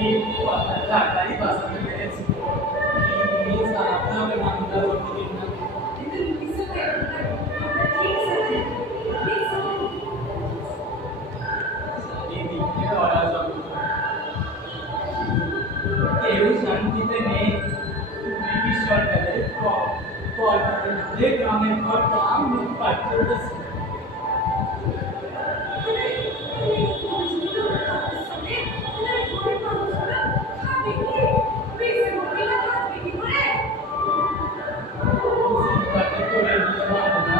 ঢাকায় বাঁচাতে পেরেছি। প্লিজ আপনি আমাকে মামলা করতে দিন না। চারিদিকে অরাজক, কেউ শান্তিতে নেই। ব্রিটিশ সরকারের কর্মীদের মধ্যে গ্রামের ঘর দাম লুটপাট চলতেছে। সিম্পাতি করে দিতে পারবো না।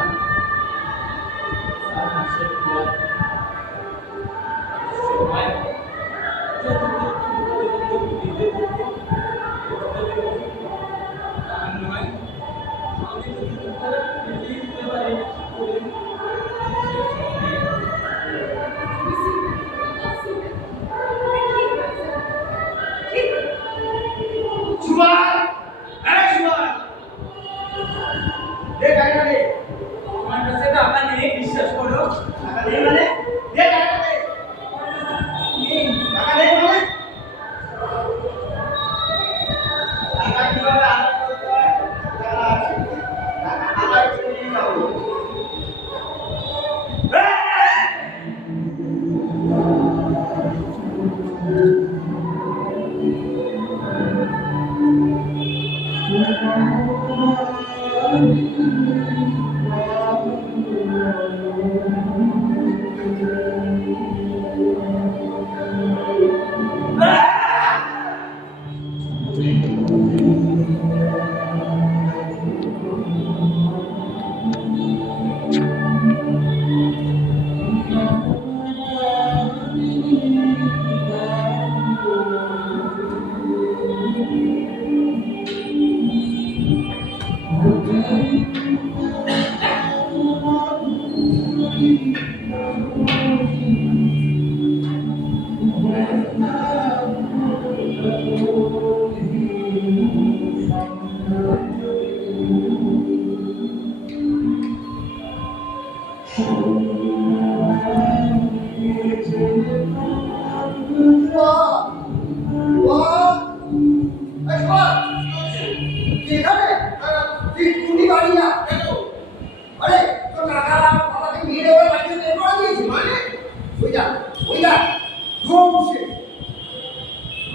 স্যার হিসেব করে সময় যতটুকু দিতে পারবো তা নয়। আমি যতটুকু দিতে পারি করে সুভাষ, এই সুভাষ, দে গাড়িটা দে। আমার কাছে টাকা নেই, বিশ্বাস করো। টাকা দে মানে? দে গাড়িটা দে। নেই। টাকা দে মানে? টাকা কিভাবে আদায় করতে হয়? টাকা আছে। টাকা আদায় করে নিয়ে যাবো।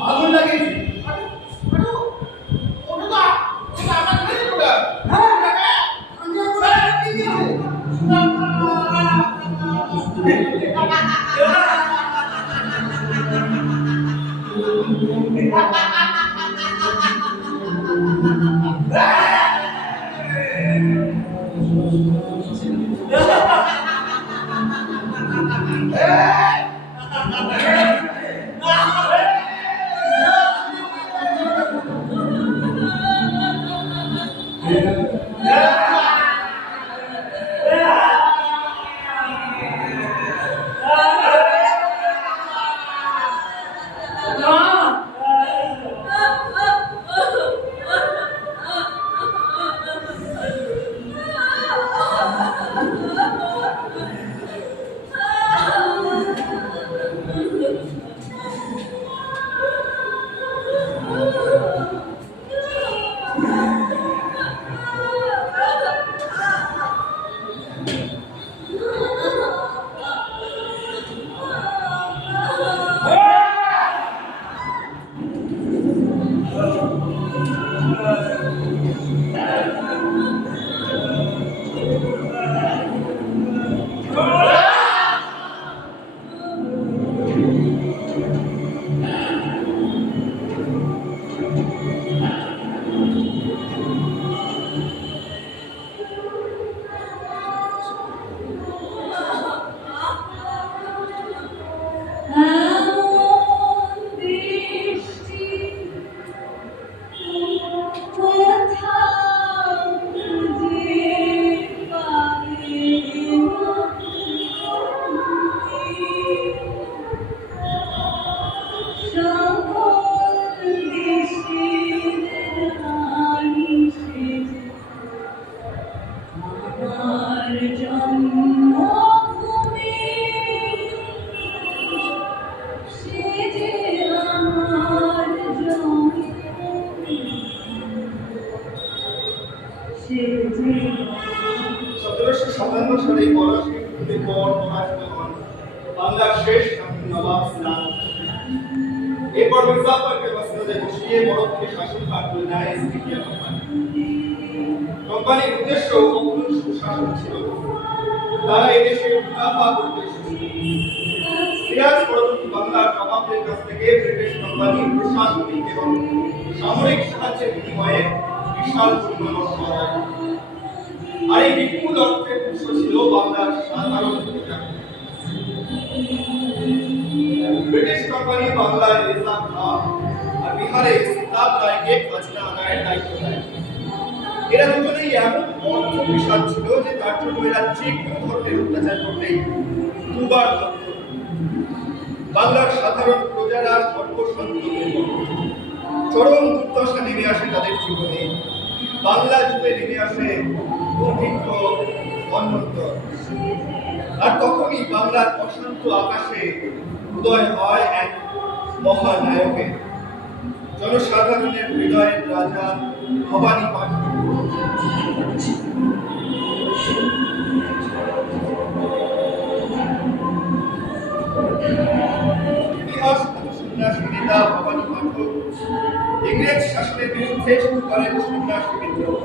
আগুন লাগিয়েছি। পর পড়াশোনা হন বাংলার শেষ নবাব সিরাজ। এরপর মির্জাফরকে মসনদে বসিয়ে মরক্কোকে শাসন ভার করে নেয় ইস্ট ইন্ডিয়া কোম্পানি। কোম্পানির উদ্দেশ্য অকুল সুশাসন ছিল। তারা এদেশে মুনাফা করতে এসেছিল। সিরাজ পরবর্তী বাংলার নবাবদের কাছ থেকে ব্রিটিশ কোম্পানির প্রশাসনিক এবং সামরিক সাহায্যের বিনিময়ে বিশাল পরিমাণ অর্থ আদায় করত। আর এই বিপুল অর্থের উৎস ছিল বাংলার সাধারণ প্রজা। ব্রিটিশ কোম্পানি বাংলার রেজা খাঁ আর বিহারে সিতাব রায়কে খাজনা আদায়ের দায়িত্ব দেয়। এরা দুজনেই এমন অর্থ বিশাল ছিল যে তার জন্য এরা যে কোনো ধরনের অত্যাচার করতেই দুবার ভাবত। বাংলার সাধারণ প্রজারা সর্বসন্ত হয়ে পড়ল। চরম দুর্দশা নেমে আসে তাদের জীবনে। বাংলা জুড়ে নেমে আসে দুর্ভিক্ষ, অন্যন্তর। আর তখনই বাংলার অশান্ত আকাশে উদয় হয় এক মহানায়কের, জনসাধারণের হৃদয়ের রাজা ভবানী পাঠক। ইতিহাস সন্ন্যাসী নেতা ভবানী পাঠক ইংরেজ শাসনের বিরুদ্ধে শুরু করেন সন্ন্যাসী বিদ্রোহ।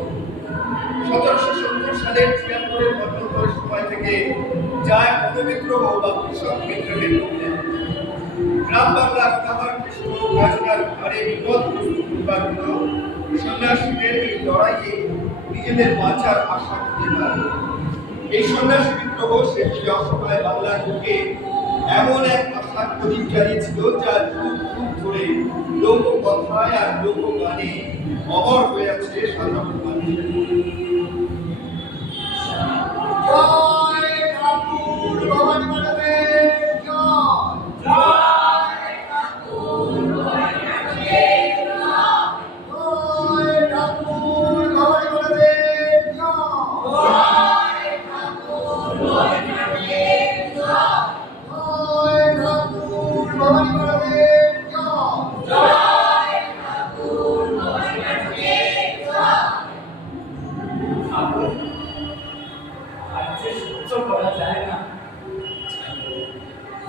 1770 সালের 76-এর মধ্যন্তরের সময় থেকে যায় গণবিদ্রোহ বা কৃষক বিদ্রোহের রূপ নেয়। গ্রাম বাংলার কাহার কৃষ্ণ রাজনার ঘরে বিপদ করবার জন্য সন্ন্যাসীদের এই লড়াইয়ে নিজেদের বাঁচার আশা খুঁজে পায়। এই সন্ন্যাসী বিদ্রোহ শেষে অসহায় বাংলার বুকে এমন এক আশার প্রদীপ জ্বালিয়েছিল যা যুগ যুগ ধরে লোককথায় আর লোকগানে অমর হয়ে আছে সাধারণ মানুষের। জয় ঠাকুর ভবানী মাধবের জয়। জয় ঠাকুর ভবানী মাধবের জয়। জয় ঠাকুর ভবানী মাধবের জয়। জয় ঠাকুর ভবানী মাধবের জয়। জয় ঠাকুর ভবানী মাধবের জয়। জয় ঠাকুর ভবানী মাধবের জয়। সহ্য করা যায় না।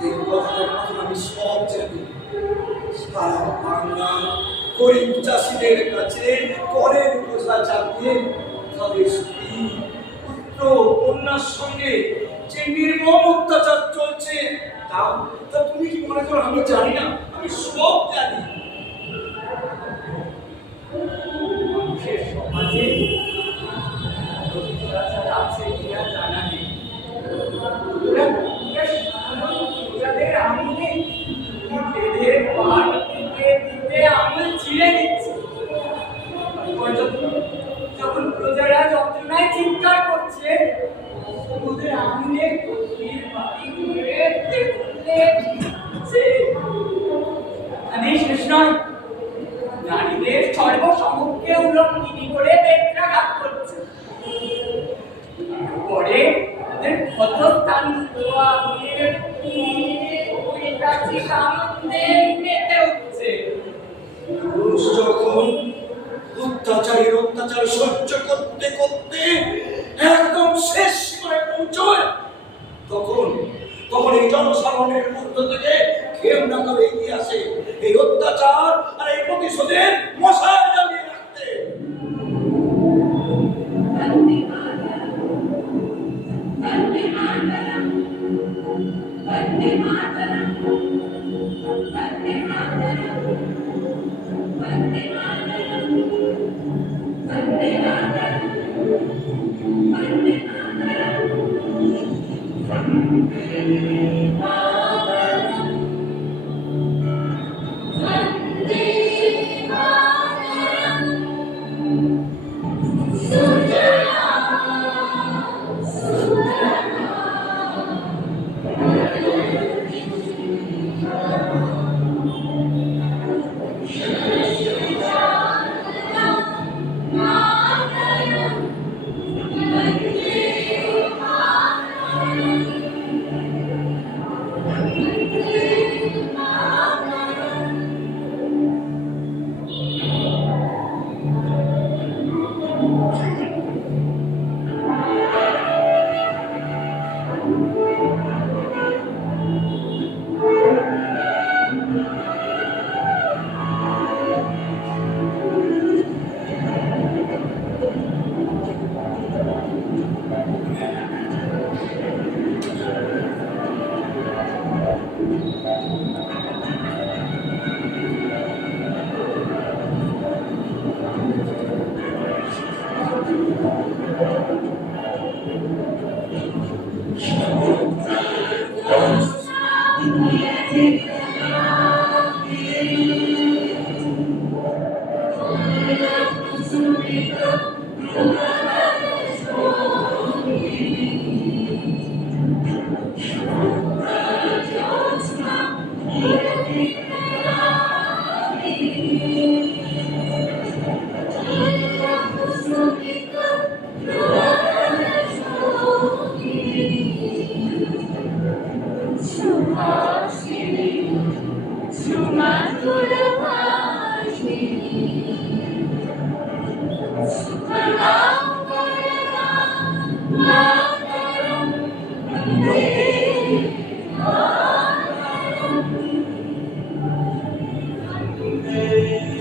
এই কথাটা আমি সব জানি। সারা বাংলা গরিব চাষিদের কাছে করের বোঝা চাপিয়ে তাদের স্ত্রী, পুত্র, কন্যার সঙ্গে যে নির্মম অত্যাচার চলছে তা তুমি কি মনে করো আমি জানি না? আমি সব জানি। মানুষের সমাজে অত্যাচার আছে কিনা জানা নেই। প্রজাদের আঙুলে বেঁধে পার দিতে দিতে আঙুল ছিঁড়ে দিচ্ছে। যখন প্রজারা যন্ত্রণায় চিৎকার করছে, ওদের আঙুলে গভীর বাড়ি ঘুরে দেখতে দিচ্ছে। এখানেই শেষ নয়, নারীদের সর্বসমক্ষে উলঙ্গিনী করে বেত্রাঘাত করছে। পরে ওদের ক্ষতস্থান আনন্দে মেতে উঠছে। পুরুষ যখন অত্যাচারীর অত্যাচার সহ্য করতে করতে একদম শেষ সীমায় পৌঁছয়, তখন এই জনসাধারণের মধ্য থেকে কেউ না কেউ এগিয়ে আসে এই অত্যাচার আর এই প্রতিশোধের মশাল জ্বালিয়ে রাখতে। Vande Mataram.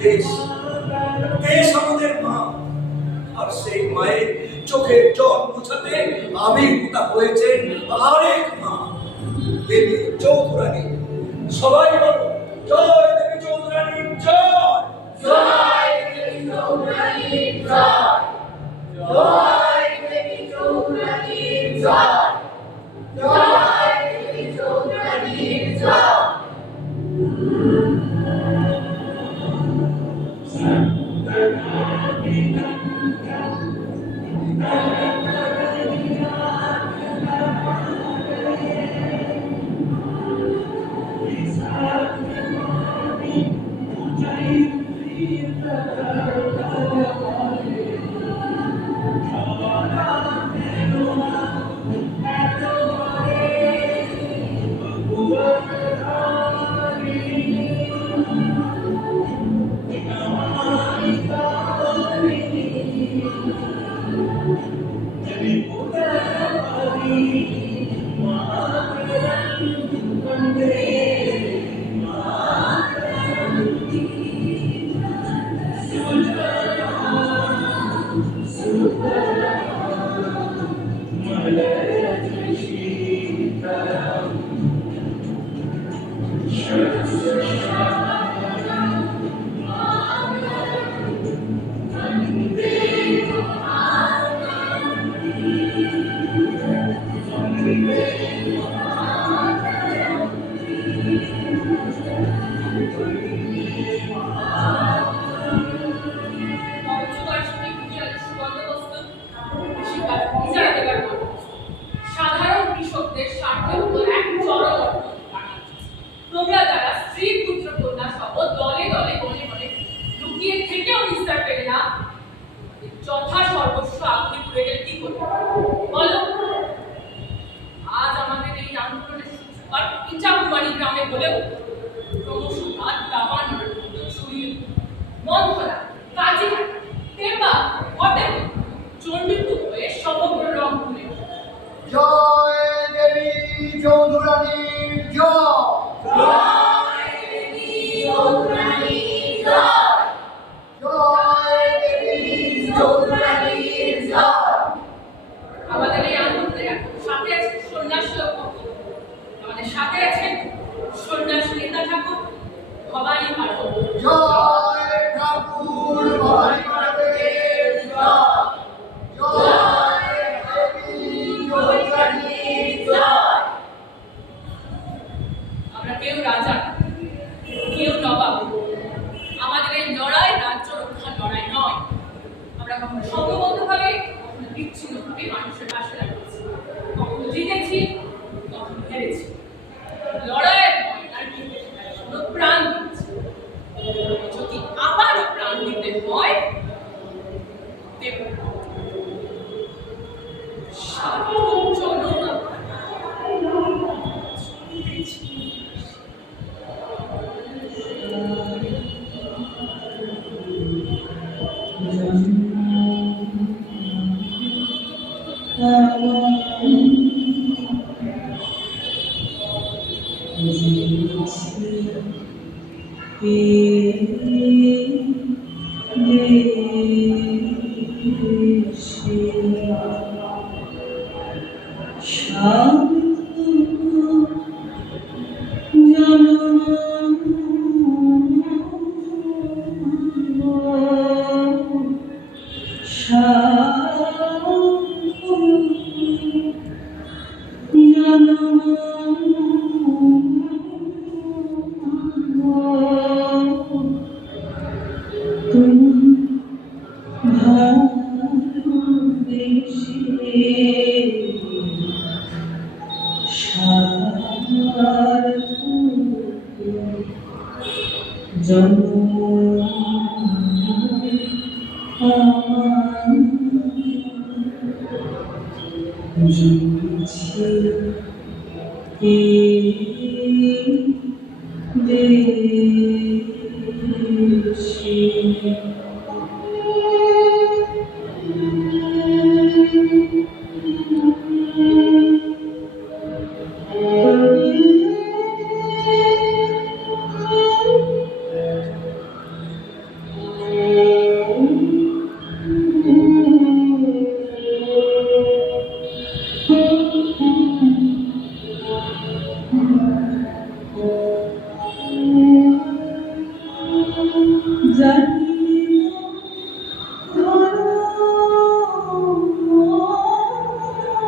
দেশ, দেশ আমাদের মা। আর সেই মায়ের চোখের জল মুছাতে আবির্ভূতা হয়েছেন আরেক মা, দেবী চৌধুরানী। সবাই বলো, জয় দেবী চৌধুরানী জয়। জয় দেবী চৌধুরানীর জয়। জয় দেবী চৌধুরানীর জয়। জয় দেবী চৌধুরানীর জয়। সাধারণ কৃষকদের স্বার্থের উপর এক চরম তোমরা যারা স্ত্রী পুত্র কন্যা সহ দলে দলে বনে বনে লুকিয়ে থেকেও নিস্তার পেলে না, যথা সর্বস্ব আপনি পুড়ে গেলে কি করবে বলো? আজ আমাদের এই আন্দোলনের সূত্রপাত ইচাকুমারী গ্রামে হলেও ক্রমশ রাত দাবানোর ছড়িয়ে মন্থরা, কাজীঘাট, তেবা, হটেল, চণ্ডীপুর হয়ে সমগ্র রংপুরে। জয় দেবী চৌধুরানীর জয়। জয় দেবী চৌধুরানীর জয়। জয় দেবী চৌধুরানীর জয়। আমাদের এই আন্দোলনের সাথে আছে সন্ন্যাসী আমাদের সাথে আছেন সন্ন্যাসী নেতা ঠাকুর ভবানী পাঠক। জয় ঠাকুর ভবানী পাঠকের জয়। জয় দেবী চৌধুরানীর জয়। আমরা কেউ রাজা, কেউ নবাব। আমাদের এই লড়াই রাজ্য রক্ষার লড়াই নয়। আমরা কখনো সংঘবদ্ধভাবে, কখনো বিচ্ছিন্নভাবে মানুষের পাশে দাঁড়িয়েছি, কখনো জিতেছি, কখনো হেরেছি। লড়াইয়ের ময়দান এখনো প্রাণ দিচ্ছি। যদি আবারও প্রাণ দিতে হয় দেব। সার্বভৌম জনতা চলতেছি।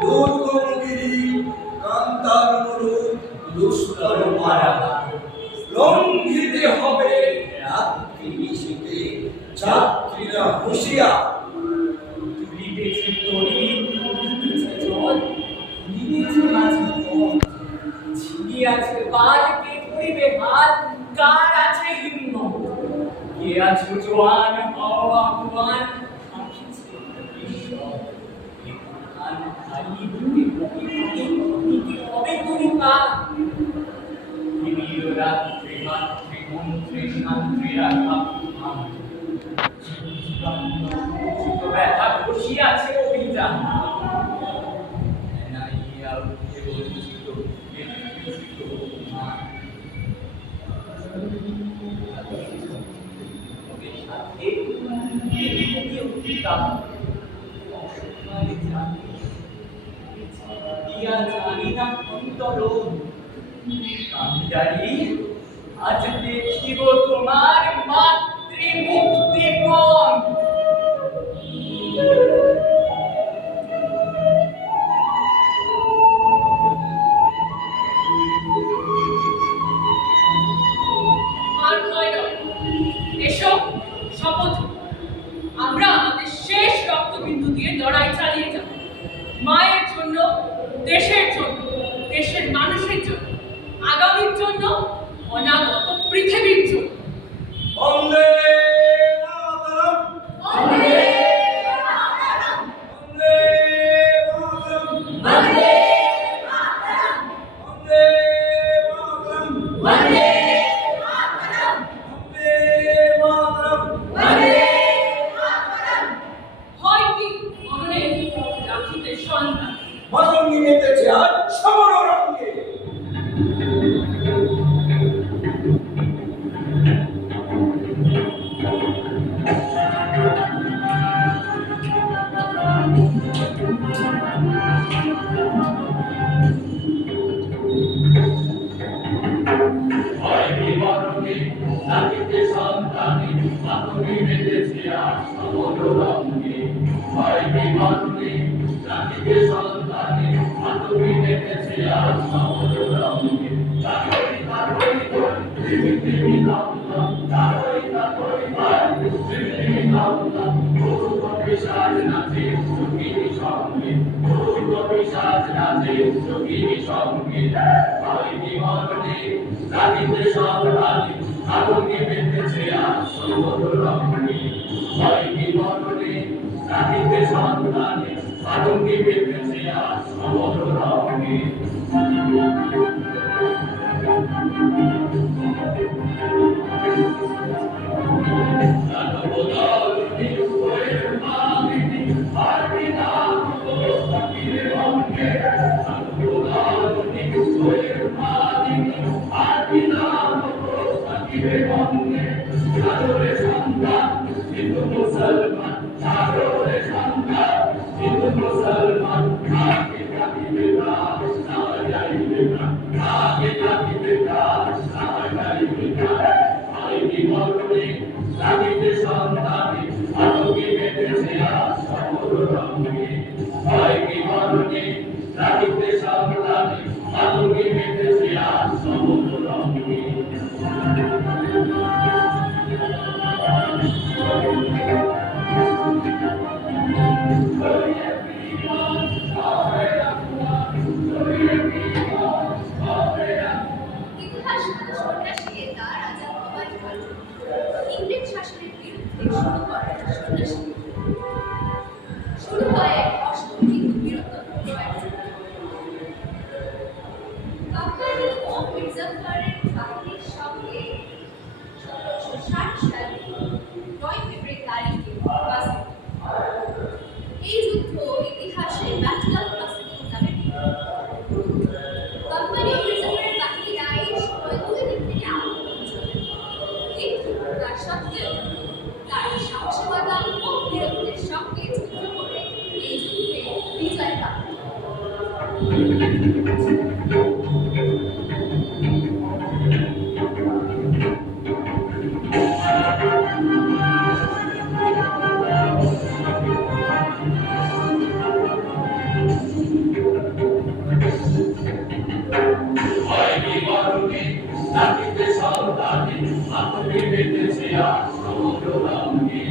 দুর্গমগিরি কান্তার মরুদ দুস্তর মারা লঙ্ঘিতে হবে রাত্রি নিশীতে যাত্রীরা হুঁশিয়া তুলিতেছে তরি, তুলিতেছে জল, নিতেছে মাঝি পথ। ছিড়িয়াছে পাল, কে করিবে হাল, কার আছে হিম্মত? কে আছো জোয়ান, হও আহ্বান, আঁকিছে ঈশ্বর। এ প্রাণ খালি দুটি কবি, নিতে হবে তরিপা। নিবিড় রাত্রে মাত্রে মন্ত্রে শান্ত্রে রাখা প্রাণ। ব্যথা বসিয়াছে অভিযান, নাইয়া উঠে বঞ্চিত নির্বিষিত মান। তবে সাথে নিয়ে উঠিতাম অসহায় জানি, দিয়া জানি না অন্তরণ। আমি জানি আজ দেখিব তোমার মাতৃমুক্তিপণ। আর ভয় নয়, এসো শপথ, আমরা আমাদের শেষ রক্তবিন্দু দিয়ে লড়াই চালিয়ে যাব। মায়ের জন্য, দেশের জন্য, দেশের মানুষের জন্য, আগামীর জন্য, অনাগত পৃথিবীর জন্য। বন্দে মাতরম, বন্দে মাতরম, বন্দে মাতরম, বন্দে মাতরম, বন্দে মাতরম, বন্দে মাতরম, বন্দে মাতরম। বন্দে মাতরম। হয় কি মরণে রাখিতে সন্তান, মাতঙ্গি মেতেছে আজ সমর রঙ্গে। হয় বিবরণে নাকিতে সন্তানে, মাতঙ্গি মেতেছে আজ সমর রঙ্গে। হয় বিবরণে নাকিতে সন্তানে, মাতঙ্গি মেতেছে আজ সমর রঙ্গে। তারই তারই পৃথিবী নামলাম, তারই ভাই পৃথিবী নামলাম। ভূত পিশাচ নাচে যোগিনী সঙ্গে, ভূত পিশাচ নাচে যোগিনী সঙ্গে। হয় বিবরণে নাকিতে সন্তানে, মাতঙ্গি মেতেছে আজ সমর রঙ্গে। হয় বিবরণে নাকিতে সন্তানে, মাতঙ্গি মেতেছে আজ সমর রঙ্গে। ইতিহাস সন্ন্যাসী নেতা রাজা ভবানী পাল ইংরেজ শাসনের বিরুদ্ধে শুরু করেন সন্ন্যাসী। শুরু হয় এক অষ্টম কিন্তু বীরত্ব প্রয়াস। কাপ্তানি ও মির্জাফরের বাহিনীর সঙ্গে 1760 সালে 9 ফেব্রুয়ারি তারিখে বাসে। এই যুদ্ধ ইতিহাসে ব্যাটল অফ পাসিফিক নামে বিখ্যাত। কোম্পানি ও মির্জাফরের বাহিনীরা এই সময় দুই দিক থেকে আক্রমণ চালায়, কিন্তু তার সত্ত্বেও তার সাহসিকতা ও বীরত্বের সঙ্গে যুদ্ধ করে এই যুদ্ধে বিজয় লাভ করে। হাত পেতেছে আর সমুদ্র রঙে